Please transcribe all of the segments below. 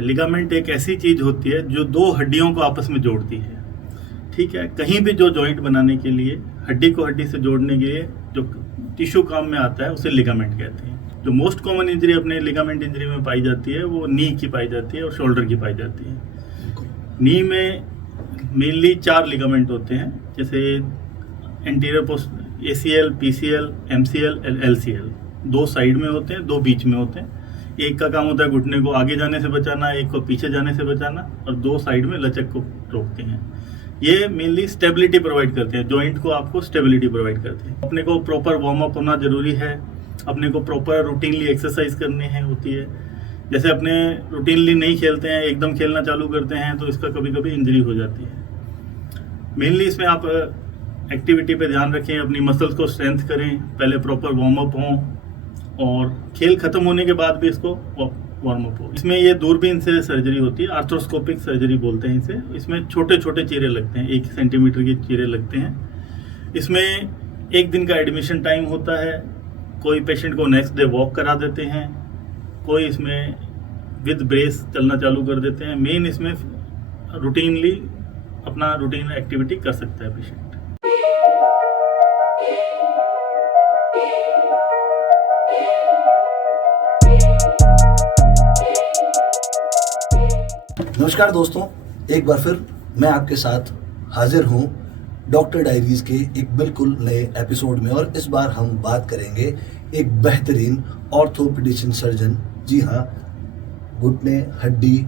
Ligament एक ऐसी चीज होती है जो दो हड्डियों को आपस में जोड़ती है। ठीक है, कहीं भी जो जॉइंट बनाने के लिए हड्डी को हड्डी से जोड़ने के लिए जो टिश्यू काम में आता है उसे लिगामेंट कहते हैं। जो मोस्ट कॉमन इंजरी अपने लिगामेंट इंजरी में पाई जाती है वो नी की पाई जाती है और शोल्डर की पाई जाती है। नी में मेनली 4 लिगामेंट होते हैं, जैसे anterior post ACL, PCL, MCL, LCL। 2 side में होते हैं, 2 बीच में होते हैं। एक का काम होता है घुटने को आगे जाने से बचाना, एक को पीछे जाने से बचाना, और 2 साइड में लचक को रोकते हैं। ये मेनली स्टेबिलिटी प्रोवाइड करते हैं, जॉइंट को आपको स्टेबिलिटी प्रोवाइड करते हैं। अपने को प्रॉपर वार्म अप होना जरूरी है, अपने को प्रॉपर रूटीनली एक्सरसाइज करनी है होती है। जैसे अपने रूटीनली नहीं खेलते हैं, एकदम खेलना चालू करते हैं तो इसका कभी कभी इंजरी हो जाती है। मेनली इसमें आप एक्टिविटी पे ध्यान रखें, अपनी मसल्स को स्ट्रेंथ करें, पहले प्रॉपर वार्म अप हों और खेल खत्म होने के बाद भी इसको वार्म अप हो। इसमें ये दूरबीन से सर्जरी होती है, आर्थ्रोस्कोपिक सर्जरी बोलते हैं इसे। इसमें छोटे छोटे चीरे लगते हैं, 1 सेंटीमीटर के चीरे लगते हैं। इसमें 1 दिन का एडमिशन टाइम होता है। कोई पेशेंट को नेक्स्ट डे वॉक करा देते हैं, कोई इसमें विद ब्रेस चलना चालू कर देते हैं। मेन इसमें रूटीनली अपना रूटीन एक्टिविटी कर सकता है पेशेंट। नमस्कार दोस्तों, एक बार फिर मैं आपके साथ हाजिर हूं डॉक्टर डायरीज के एक बिल्कुल नए एपिसोड में। और इस बार हम बात करेंगे एक बेहतरीन ऑर्थोपेडिशियन सर्जन, जी हाँ, घुटने हड्डी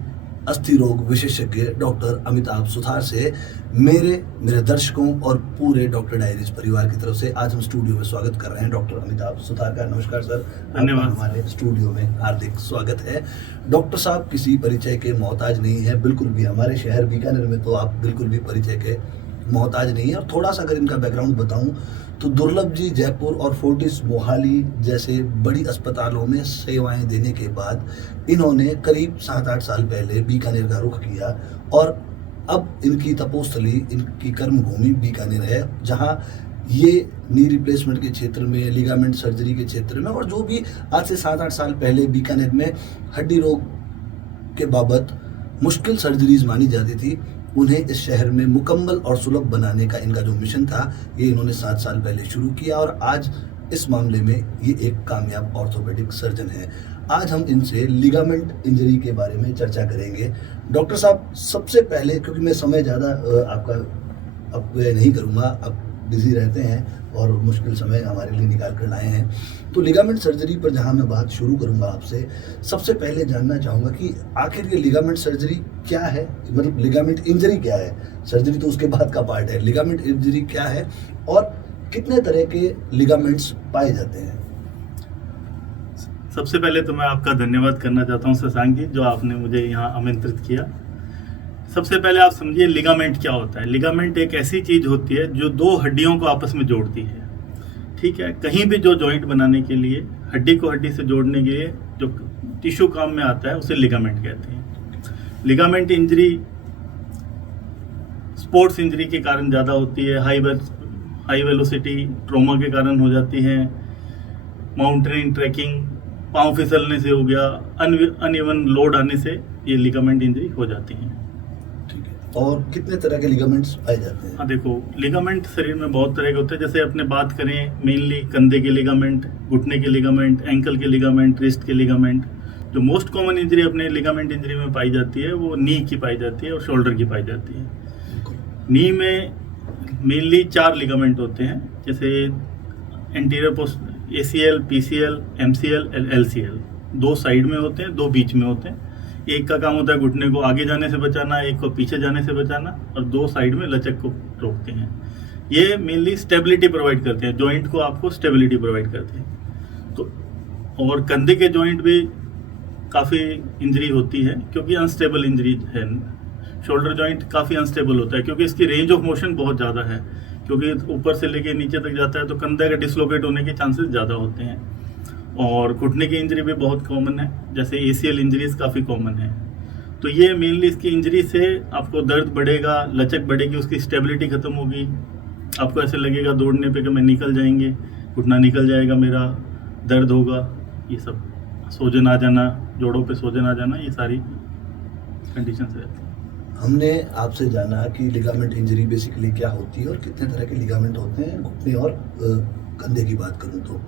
अस्थि रोग विशेषज्ञ डॉक्टर अमिताभ सुथार से मेरे दर्शकों और पूरे डॉक्टर डायरीज परिवार की तरफ से आज हम स्टूडियो में स्वागत कर रहे हैं डॉक्टर अमिताभ सुथार का। नमस्कार सर, धन्यवाद। हमारे स्टूडियो में हार्दिक स्वागत है। डॉक्टर साहब किसी परिचय के मोहताज नहीं है, बिल्कुल भी। हमारे शहर बीकानेर में तो आप बिल्कुल भी परिचय के मोहताज नहीं है। और थोड़ा सा अगर इनका बैकग्राउंड बताऊं तो दुर्लभ जी जयपुर और फोर्टिस मोहाली जैसे बड़ी अस्पतालों में सेवाएं देने के बाद इन्होंने करीब 7-8 साल पहले बीकानेर का रुख किया और अब इनकी तपोस्थली, इनकी कर्मभूमि बीकानेर है, जहां ये नी रिप्लेसमेंट के क्षेत्र में, लिगामेंट सर्जरी के क्षेत्र में, और जो भी आज से 7-8 साल पहले बीकानेर में हड्डी रोग के बाबत मुश्किल सर्जरीज मानी जाती थी, उन्हें इस शहर में मुकम्मल और सुलभ बनाने का इनका जो मिशन था, ये इन्होंने 7 साल पहले शुरू किया और आज इस मामले में ये एक कामयाब ऑर्थोपेडिक सर्जन है। आज हम इनसे लिगामेंट इंजरी के बारे में चर्चा करेंगे। डॉक्टर साहब, सबसे पहले, क्योंकि मैं समय ज़्यादा आपका अब नहीं करूँगा, अब बिजी रहते हैं और मुश्किल समय हमारे लिए निकाल कर लाए हैं, तो लिगामेंट सर्जरी पर जहां मैं बात शुरू करूंगा आपसे, सबसे पहले जानना चाहूँगा कि आखिर ये लिगामेंट सर्जरी क्या है, मतलब लिगामेंट इंजरी क्या है। सर्जरी तो उसके बाद का पार्ट है, लिगामेंट इंजरी क्या है और कितने तरह के लिगामेंट्स पाए जाते हैं। सबसे पहले तो मैं आपका धन्यवाद करना चाहता हूँ शशांक जी, जो आपने मुझे यहाँ आमंत्रित किया। सबसे पहले आप समझिए लिगामेंट क्या होता है। लिगामेंट एक ऐसी चीज होती है जो दो हड्डियों को आपस में जोड़ती है। ठीक है, कहीं भी जो जॉइंट बनाने के लिए हड्डी को हड्डी से जोड़ने के लिए जो टिश्यू काम में आता है उसे लिगामेंट कहते हैं। लिगामेंट इंजरी स्पोर्ट्स इंजरी के कारण ज़्यादा होती है, हाई वेलोसिटी ट्रॉमा के कारण हो जाती है, माउंटेनिंग ट्रैकिंग, पाँव फिसलने से हो गया, अनइवन लोड आने से ये लिगामेंट इंजरी हो जाती है। और कितने तरह के लिगामेंट्स पाए जाते हैं। हाँ, देखो, लिगामेंट शरीर में बहुत तरह के होते हैं। जैसे अपने बात करें मेनली कंधे के लिगामेंट, घुटने के लिगामेंट, एंकल के लिगामेंट, रिस्ट के लिगामेंट। जो मोस्ट कॉमन इंजरी अपने लिगामेंट इंजरी में पाई जाती है वो नी की पाई जाती है और शोल्डर की पाई जाती है। नी में मेनली 4 लिगामेंट होते हैं, जैसे anterior post ACL, PCL, MCL, LCL। 2 side में होते हैं, 2 बीच में होते हैं। एक का काम होता है घुटने को आगे जाने से बचाना, एक को पीछे जाने से बचाना, और 2 साइड में लचक को रोकते हैं। ये मेनली स्टेबिलिटी प्रोवाइड करते हैं, जॉइंट को आपको स्टेबिलिटी प्रोवाइड करते हैं। तो और कंधे के जॉइंट भी काफ़ी इंजरी होती है क्योंकि अनस्टेबल इंजरी है। शोल्डर जॉइंट काफ़ी अनस्टेबल होता है क्योंकि इसकी रेंज ऑफ मोशन बहुत ज़्यादा है, क्योंकि ऊपर से लेके नीचे तक जाता है, तो कंधे का डिसलोकेट होने के चांसेस ज़्यादा होते हैं। और घुटने की इंजरी भी बहुत कॉमन है, जैसे ACL इंजरीज काफ़ी कॉमन है। तो ये मेनली इसकी इंजरी से आपको दर्द बढ़ेगा, लचक बढ़ेगी, उसकी स्टेबिलिटी खत्म होगी। आपको ऐसे लगेगा दौड़ने पे कि मैं निकल जाएंगे, घुटना निकल जाएगा मेरा, दर्द होगा, ये सब, सोजन आ जाना, जोड़ों पे सोजन आ जाना, ये सारी कंडीशन रहती हैं। हमने आपसे जाना कि लिगामेंट इंजरी बेसिकली क्या होती है और कितने तरह के लिगामेंट होते हैं, घुटने और कंधे की बात करूं तो।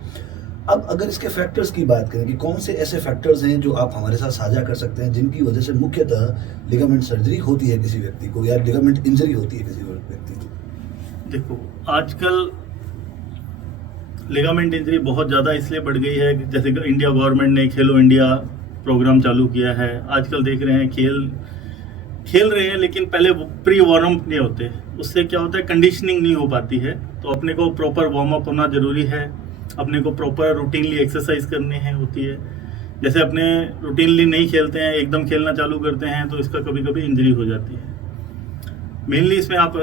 अब अगर इसके फैक्टर्स की बात करें कि कौन से ऐसे फैक्टर्स हैं जो आप हमारे साथ साझा कर सकते हैं जिनकी वजह से मुख्यतः लिगामेंट सर्जरी होती है किसी व्यक्ति को या लिगामेंट इंजरी होती है किसी व्यक्ति को। देखो, आजकल लिगामेंट इंजरी बहुत ज़्यादा इसलिए बढ़ गई है कि जैसे इंडिया गवर्नमेंट ने खेलो इंडिया प्रोग्राम चालू किया है। आजकल देख रहे हैं खेल रहे हैं, लेकिन पहले प्री वार्म अप नहीं होते। उससे क्या होता है, कंडीशनिंग नहीं हो पाती है। तो अपने को प्रॉपर वार्म अप होना ज़रूरी है, अपने को प्रॉपर रूटीनली एक्सरसाइज करनी है होती है। जैसे अपने रूटीनली नहीं खेलते हैं, एकदम खेलना चालू करते हैं, तो इसका कभी कभी इंजरी हो जाती है। मेनली इसमें आप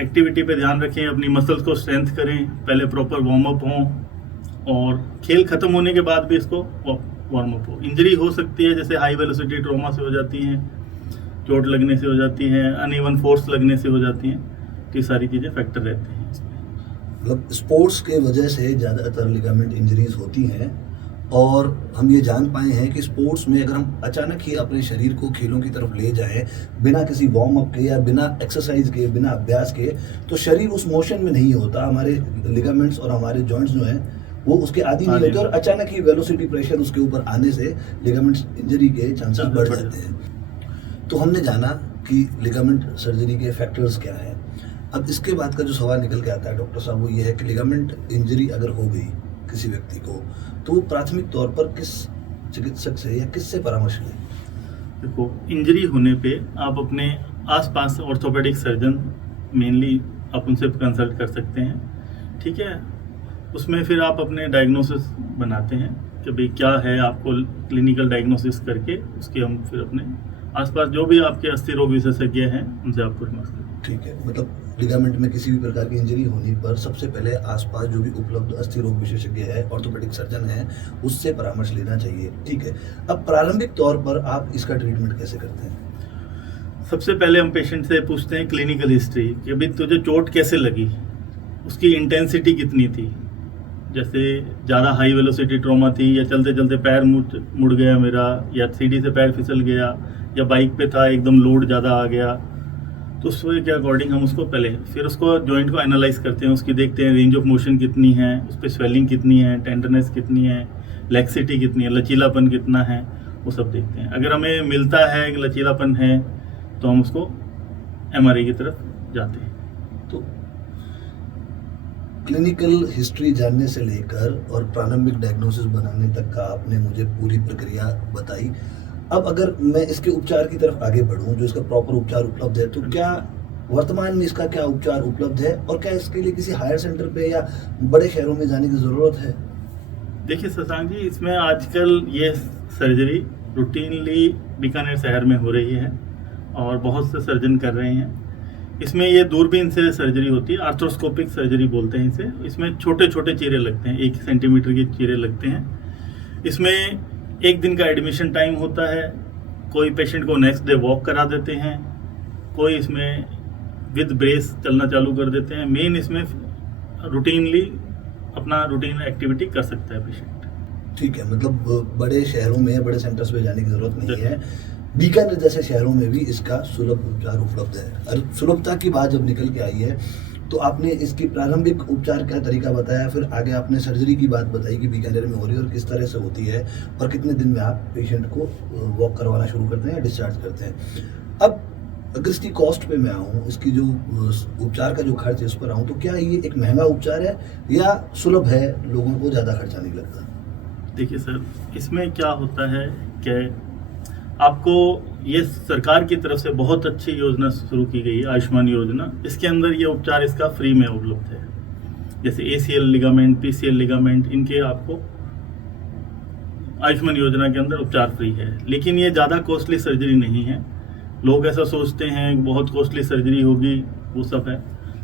एक्टिविटी पे ध्यान रखें, अपनी मसल्स को स्ट्रेंथ करें, पहले प्रॉपर वार्म अप हों और खेल ख़त्म होने के बाद भी इसको वार्म अप हो। इंजरी हो सकती है, जैसे हाई वेलोसिटी ट्रॉमा से हो जाती हैं, चोट लगने से हो जाती हैं, अनइवन फोर्स लगने से हो जाती हैं। तो ये सारी चीज़ें फैक्टर रहती हैं इसमें। मतलब स्पोर्ट्स के वजह से ज़्यादातर लिगामेंट इंजरीज होती हैं और हम ये जान पाए हैं कि स्पोर्ट्स में अगर हम अचानक ही अपने शरीर को खेलों की तरफ ले जाएं बिना किसी वार्म अप के या बिना एक्सरसाइज के, बिना अभ्यास के, तो शरीर उस मोशन में नहीं होता। हमारे लिगामेंट्स और हमारे जॉइंट्स जो हैं वो उसके आदी नहीं होते और अचानक ही वेलोसिटी प्रेशर उसके ऊपर आने से लिगामेंट्स इंजरी के चांसेस बढ़ जाते हैं। तो हमने जाना कि लिगामेंट सर्जरी के फैक्टर्स क्या हैं। अब इसके बाद का जो सवाल निकल के आता है डॉक्टर साहब, वो ये है कि लिगामेंट इंजरी अगर हो गई किसी व्यक्ति को तो वो प्राथमिक तौर पर किस चिकित्सक से या किससे परामर्श लें? देखो, इंजरी होने पे आप अपने आसपास ऑर्थोपेडिक सर्जन मेनली आप उनसे कंसल्ट कर सकते हैं, ठीक है। उसमें फिर आप अपने डायग्नोसिस बनाते हैं कि भाई क्या है, आपको क्लिनिकल डायग्नोसिस करके उसके हम फिर अपने आसपास जो भी आपके अस्थि रोग विशेषज्ञ हैं उनसे आपको परामर्श करें। ठीक है, मतलब लिगामेंट में किसी भी प्रकार की इंजरी होने पर सबसे पहले आसपास जो भी उपलब्ध अस्थि रोग विशेषज्ञ है, ऑर्थोपेडिक सर्जन है, उससे परामर्श लेना चाहिए, ठीक है। अब प्रारंभिक तौर पर आप इसका ट्रीटमेंट कैसे करते हैं? सबसे पहले हम पेशेंट से पूछते हैं क्लिनिकल हिस्ट्री कि भाई तुझे चोट कैसे लगी, उसकी इंटेंसिटी कितनी थी। जैसे ज़्यादा हाई वेलोसिटी ट्रॉमा थी, या चलते चलते पैर मुड़ गया मेरा, या सीढ़ी से पैर फिसल गया, या बाइक पे था एकदम लोड ज़्यादा आ गया, तो उसके के अकॉर्डिंग हम उसको पहले फिर उसको जॉइंट को एनालाइज करते हैं। उसकी देखते हैं रेंज ऑफ मोशन कितनी है, उस पर स्वेलिंग कितनी है, टेंडरनेस कितनी है, लैक्सिटी कितनी है, लचीलापन कितना है, वो सब देखते हैं। अगर हमें मिलता है कि लचीलापन है तो हम उसको MRI की तरफ जाते हैं। तो क्लिनिकल हिस्ट्री जानने से लेकर और प्रारंभिक डायग्नोसिस बनाने तक का आपने मुझे पूरी प्रक्रिया बताई। अब अगर मैं इसके उपचार की तरफ आगे बढ़ूं, जो इसका प्रॉपर उपचार उपलब्ध है, तो क्या वर्तमान में इसका क्या उपचार उपलब्ध है और क्या इसके लिए किसी हायर सेंटर पे या बड़े शहरों में जाने की ज़रूरत है? देखिए शशांक जी, इसमें आजकल ये सर्जरी रूटीनली बीकानेर शहर में हो रही है और बहुत से सर्जन कर रहे हैं। इसमें ये दूरबीन से सर्जरी होती है, आर्थ्रोस्कोपिक सर्जरी बोलते हैं इसे। इसमें छोटे छोटे चीरे लगते हैं, 1 सेंटीमीटर के चीरे लगते हैं। इसमें 1 दिन का एडमिशन टाइम होता है। कोई पेशेंट को नेक्स्ट डे वॉक करा देते हैं, कोई इसमें विद ब्रेस चलना चालू कर देते हैं। मेन इसमें रूटीनली अपना रूटीन एक्टिविटी कर सकता है पेशेंट। ठीक है, मतलब बड़े शहरों में, बड़े सेंटर्स पे जाने की ज़रूरत नहीं है। बीकानेर जैसे शहरों में भी इसका सुलभ उपचार उपलब्ध है। और सुलभता की बात जब निकल के आई है तो आपने इसकी प्रारंभिक उपचार का तरीका बताया, फिर आगे आपने सर्जरी की बात बताई कि बीकानेर में हो रही है और किस तरह से होती है और कितने दिन में आप पेशेंट को वॉक करवाना शुरू करते हैं या डिस्चार्ज करते हैं। अब अगर इसकी कॉस्ट पे मैं आऊँ, इसकी जो उपचार का जो खर्च है उस पर आऊँ, तो क्या ये एक महंगा उपचार है या सुलभ है, लोगों को ज़्यादा खर्चा नहीं लगता? देखिए सर, इसमें क्या होता है कि आपको ये सरकार की तरफ से बहुत अच्छी योजना शुरू की गई है, आयुष्मान योजना। इसके अंदर ये उपचार इसका फ्री में उपलब्ध है। जैसे ACL लिगामेंट, PCL लिगामेंट, इनके आपको आयुष्मान योजना के अंदर उपचार फ्री है। लेकिन ये ज़्यादा कॉस्टली सर्जरी नहीं है। लोग ऐसा सोचते हैं बहुत कॉस्टली सर्जरी होगी, वो सब है,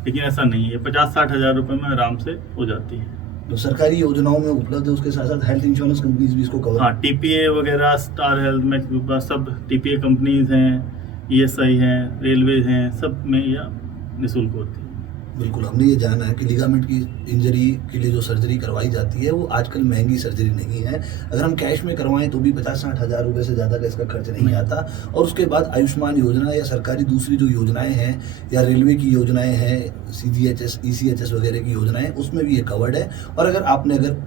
लेकिन ऐसा नहीं है। 50-60 हज़ार रुपये में आराम से हो जाती है। तो सरकारी योजनाओं में उपलब्ध है, उसके साथ साथ हेल्थ इंश्योरेंस कंपनीज भी इसको कवर? हाँ, TPA वगैरह, स्टार हेल्थ में सब TPA कंपनीज हैं, ESI हैं, रेलवे हैं, सब में यह निःशुल्क होती है। बिल्कुल, हमने ये जाना है कि लिगामेंट की इंजरी के लिए जो सर्जरी करवाई जाती है वो आजकल महंगी सर्जरी नहीं है। अगर हम कैश में करवाएं तो भी 50-60 हज़ार रुपये से ज़्यादा का इसका खर्च नहीं आता। और उसके बाद आयुष्मान योजना या सरकारी दूसरी जो योजनाएं हैं या रेलवे की योजनाएं हैं, CGHS, ECHS वगैरह की योजनाएं, उसमें भी ये कवर्ड है। और अगर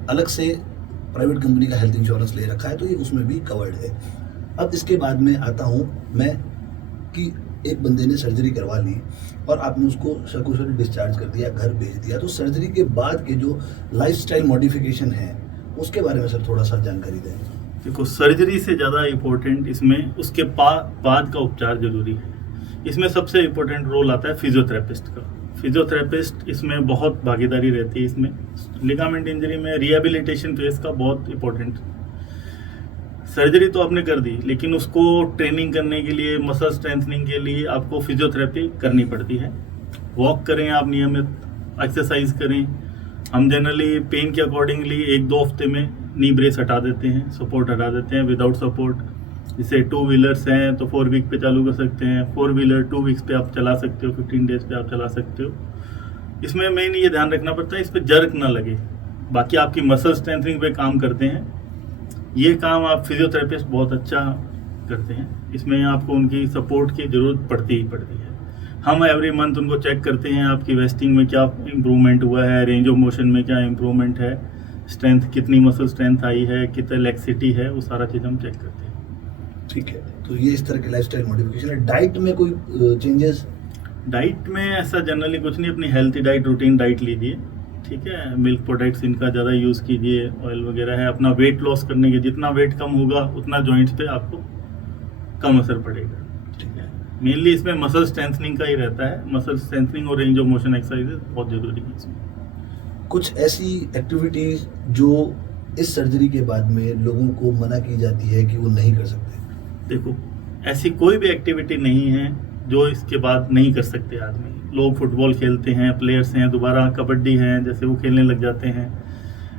अलग से प्राइवेट कंपनी का हेल्थ इंश्योरेंस ले रखा है तो ये उसमें भी कवर्ड है। अब इसके बाद में आता हूँ मैं कि एक बंदे ने सर्जरी करवा ली और आपने उसको सकुशल डिस्चार्ज कर दिया, घर भेज दिया, तो सर्जरी के बाद के जो लाइफस्टाइल मॉडिफिकेशन है उसके बारे में सर थोड़ा सा जानकारी दें। देखो, सर्जरी से ज़्यादा इम्पोर्टेंट इसमें उसके बाद का उपचार जरूरी है। इसमें सबसे इम्पोर्टेंट रोल आता है फिजियोथेरेपिस्ट का। फिजियोथेरेपिस्ट इसमें बहुत भागीदारी रहती है। इसमें लिगामेंट इंजरी में रिहेबिलिटेशन फेज का बहुत इम्पोर्टेंट। सर्जरी तो आपने कर दी, लेकिन उसको ट्रेनिंग करने के लिए, मसल स्ट्रेंथनिंग के लिए आपको फिजियोथेरेपी करनी पड़ती है। वॉक करें आप नियमित, एक्सरसाइज करें। हम जनरली पेन के अकॉर्डिंगली 1-2 हफ्ते में नी ब्रेस हटा देते हैं, सपोर्ट हटा देते हैं। विदाउट सपोर्ट, जैसे 2 व्हीलर्स हैं तो 4 वीक पे चालू कर सकते हैं, 4 व्हीलर 2 वीक्स पे आप चला सकते हो, 15 डेज पे आप चला सकते हो। इसमें मेन ये ध्यान रखना पड़ता है इस पर जर्क ना लगे। बाकी आपकी मसल स्ट्रेंथनिंग पे काम करते हैं, ये काम आप फिजियोथेरेपिस्ट बहुत अच्छा करते हैं। इसमें आपको उनकी सपोर्ट की ज़रूरत पड़ती है। हम एवरी मंथ उनको चेक करते हैं, आपकी वेस्टिंग में क्या इम्प्रूवमेंट हुआ है, रेंज ऑफ मोशन में क्या इम्प्रूवमेंट है, स्ट्रेंथ कितनी मसल स्ट्रेंथ आई है, कितना लेक्सिटी है, वो सारा चीज़ हम चेक करते हैं। ठीक है, तो ये इस तरह के लाइफस्टाइल मॉडिफिकेशन है। डाइट में कोई चेंजेस? डाइट में ऐसा जनरली कुछ नहीं, अपनी हेल्थी डाइट, रूटीन डाइट लीजिए, ठीक है। मिल्क प्रोडक्ट्स इनका ज़्यादा यूज़ कीजिए, ऑयल वगैरह है। अपना वेट लॉस करने के, जितना वेट कम होगा उतना जॉइंट्स पे आपको कम असर पड़ेगा, ठीक है। मेनली इसमें मसल स्ट्रेंथनिंग का ही रहता है। मसल स्ट्रेंथनिंग और रेंज ऑफ मोशन एक्सरसाइजेस बहुत ज़रूरी है इसमें। कुछ ऐसी एक्टिविटीज़ जो इस सर्जरी के बाद में लोगों को मना की जाती है कि वो नहीं कर सकते? देखो, ऐसी कोई भी एक्टिविटी नहीं है जो इसके बाद नहीं कर सकते आदमी। लोग फुटबॉल खेलते हैं, प्लेयर्स हैं, दोबारा कबड्डी हैं, जैसे वो खेलने लग जाते हैं।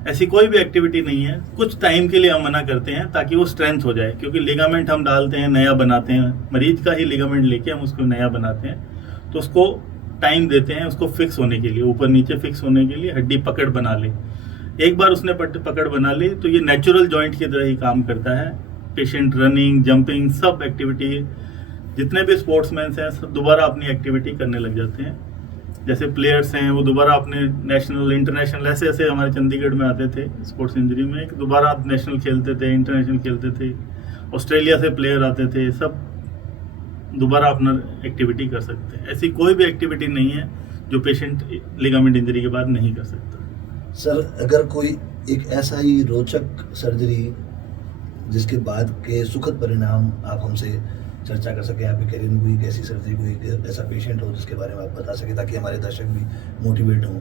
ऐसी कोई भी एक्टिविटी नहीं है। कुछ टाइम के लिए हम मना करते हैं ताकि वो स्ट्रेंथ हो जाए, क्योंकि लिगामेंट हम डालते हैं, नया बनाते हैं, मरीज का ही लिगामेंट लेके हम उसको नया बनाते हैं, तो उसको टाइम देते हैं उसको फिक्स होने के लिए, ऊपर नीचे फिक्स होने के लिए। हड्डी पकड़ बना ले, एक बार उसने पकड़ बना ली तो ये नेचुरल जॉइंट की तरह ही काम करता है। पेशेंट रनिंग, जंपिंग, सब एक्टिविटी, जितने भी स्पोर्ट्समैन हैं सब दोबारा अपनी एक्टिविटी करने लग जाते हैं। जैसे प्लेयर्स हैं वो दोबारा अपने नेशनल, इंटरनेशनल, ऐसे ऐसे हमारे चंडीगढ़ में आते थे स्पोर्ट्स इंजरी में, दोबारा नेशनल खेलते थे, इंटरनेशनल खेलते थे। ऑस्ट्रेलिया से प्लेयर आते थे, सब दोबारा अपना एक्टिविटी कर सकते हैं। ऐसी कोई भी एक्टिविटी नहीं है जो पेशेंट लिगामेंट इंजरी के बाद नहीं कर सकता। सर, अगर कोई एक ऐसा ही रोचक सर्जरी जिसके बाद के सुखद परिणाम आप हमसे चर्चा कर सकें, आपके करियर में कोई ऐसी सर्जरी, कोई ऐसा पेशेंट हो जिसके बारे में आप बता सकें, ताकि हमारे दर्शक भी मोटिवेट हों।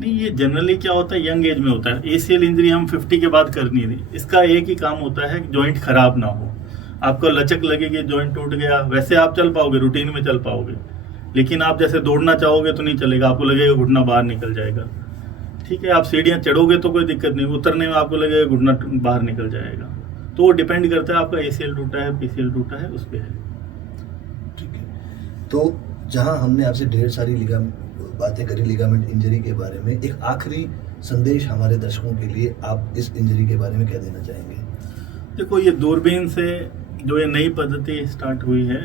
नहीं, ये जनरली क्या होता है, यंग एज में होता है। ACL इंजरी हम 50 के बाद करनी थी। इसका एक ही काम होता है कि जॉइंट खराब ना हो। आपको लचक लगेगी, जॉइंट टूट गया, वैसे आप चल पाओगे, रूटीन में चल पाओगे, लेकिन आप जैसे दौड़ना चाहोगे तो नहीं चलेगा, आपको लगेगा घुटना बाहर निकल जाएगा, ठीक है। आप सीढ़ियाँ चढ़ोगे तो कोई दिक्कत नहीं, उतरने में आपको लगेगा घुटना बाहर निकल जाएगा। तो वो डिपेंड करता है आपका ACL टूटा है, PCL टूटा है, उस पर है। ठीक है, तो जहां हमने आपसे ढेर सारी बातें करी लिगामेंट इंजरी के बारे में, एक आखिरी संदेश हमारे दर्शकों के लिए आप इस इंजरी के बारे में क्या देना चाहेंगे? देखो, ये दूरबीन से जो ये नई पद्धति स्टार्ट हुई है,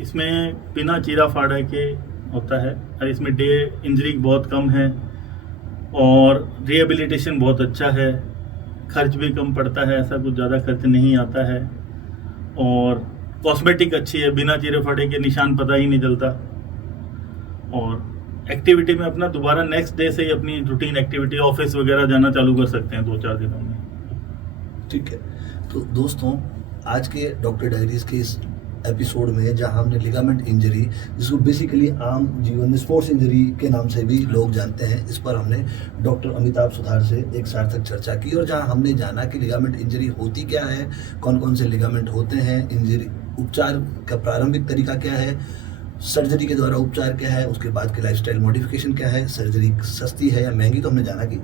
इसमें बिना चीरा फाड़ा के होता है और इसमें डे इंजरी बहुत कम है और रिहेबिलिटेशन बहुत अच्छा है। खर्च भी कम पड़ता है, ऐसा कुछ ज़्यादा खर्च नहीं आता है और कॉस्मेटिक अच्छी है, बिना चीरे फाड़े के निशान पता ही नहीं चलता। और एक्टिविटी में अपना दोबारा नेक्स्ट डे से ही अपनी रूटीन एक्टिविटी, ऑफिस वगैरह जाना चालू कर सकते हैं 2-4 दिनों में। ठीक है, तो दोस्तों आज के डॉक्टर डायरीज के इस एपिसोड में जहां हमने लिगामेंट इंजरी, जिसको बेसिकली आम जीवन में स्पोर्ट्स इंजरी के नाम से भी लोग जानते हैं, इस पर हमने डॉक्टर अमिताभ सुधार से एक सार्थक चर्चा की और जहां हमने जाना कि लिगामेंट इंजरी होती क्या है, कौन कौन से लिगामेंट होते हैं, इंजरी उपचार का प्रारंभिक तरीका क्या है, सर्जरी के द्वारा उपचार क्या है, उसके बाद के लाइफस्टाइल मॉडिफिकेशन क्या है, सर्जरी सस्ती है या महंगी। तो हमने जाना कि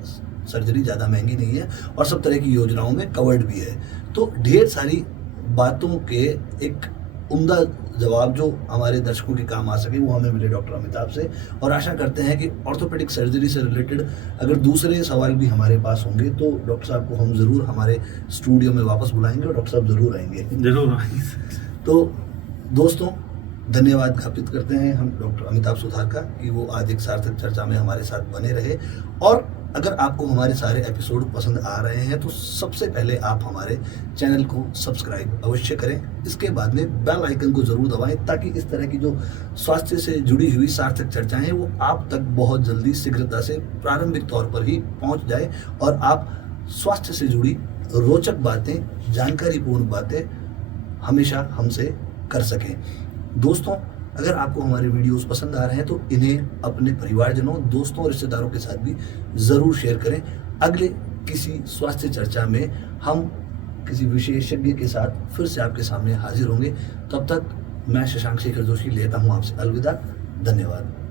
सर्जरी ज़्यादा महंगी नहीं है और सब तरह की योजनाओं में कवर्ड भी है। तो ढेर सारी बातों के एक उम्दा जवाब जो हमारे दर्शकों के काम आ सके वो हमें मिले डॉक्टर अमिताभ से। और आशा करते हैं कि ऑर्थोपेडिक सर्जरी से रिलेटेड अगर दूसरे सवाल भी हमारे पास होंगे तो डॉक्टर साहब को हम ज़रूर हमारे स्टूडियो में वापस बुलाएंगे और डॉक्टर साहब ज़रूर आएंगे। जरूर। तो दोस्तों, धन्यवाद ज्ञापित करते हैं हम डॉक्टर अमिताभ सुथार का कि वो आज एक सार्थक चर्चा में हमारे साथ बने रहे। और अगर आपको हमारे सारे एपिसोड पसंद आ रहे हैं तो सबसे पहले आप हमारे चैनल को सब्सक्राइब अवश्य करें। इसके बाद में बेल आइकन को ज़रूर दबाएं ताकि इस तरह की जो स्वास्थ्य से जुड़ी हुई सार्थक चर्चाएं हैं वो आप तक बहुत जल्दी शीघ्रता से प्रारंभिक तौर पर ही पहुंच जाए और आप स्वास्थ्य से जुड़ी रोचक बातें, जानकारीपूर्ण बातें हमेशा हमसे कर सकें। दोस्तों, अगर आपको हमारे वीडियोस पसंद आ रहे हैं तो इन्हें अपने परिवारजनों, दोस्तों और रिश्तेदारों के साथ भी ज़रूर शेयर करें। अगले किसी स्वास्थ्य चर्चा में हम किसी विशेषज्ञ के साथ फिर से आपके सामने हाजिर होंगे। तब तक मैं शशांक शेखर जोशी लेता हूँ आपसे अलविदा। धन्यवाद।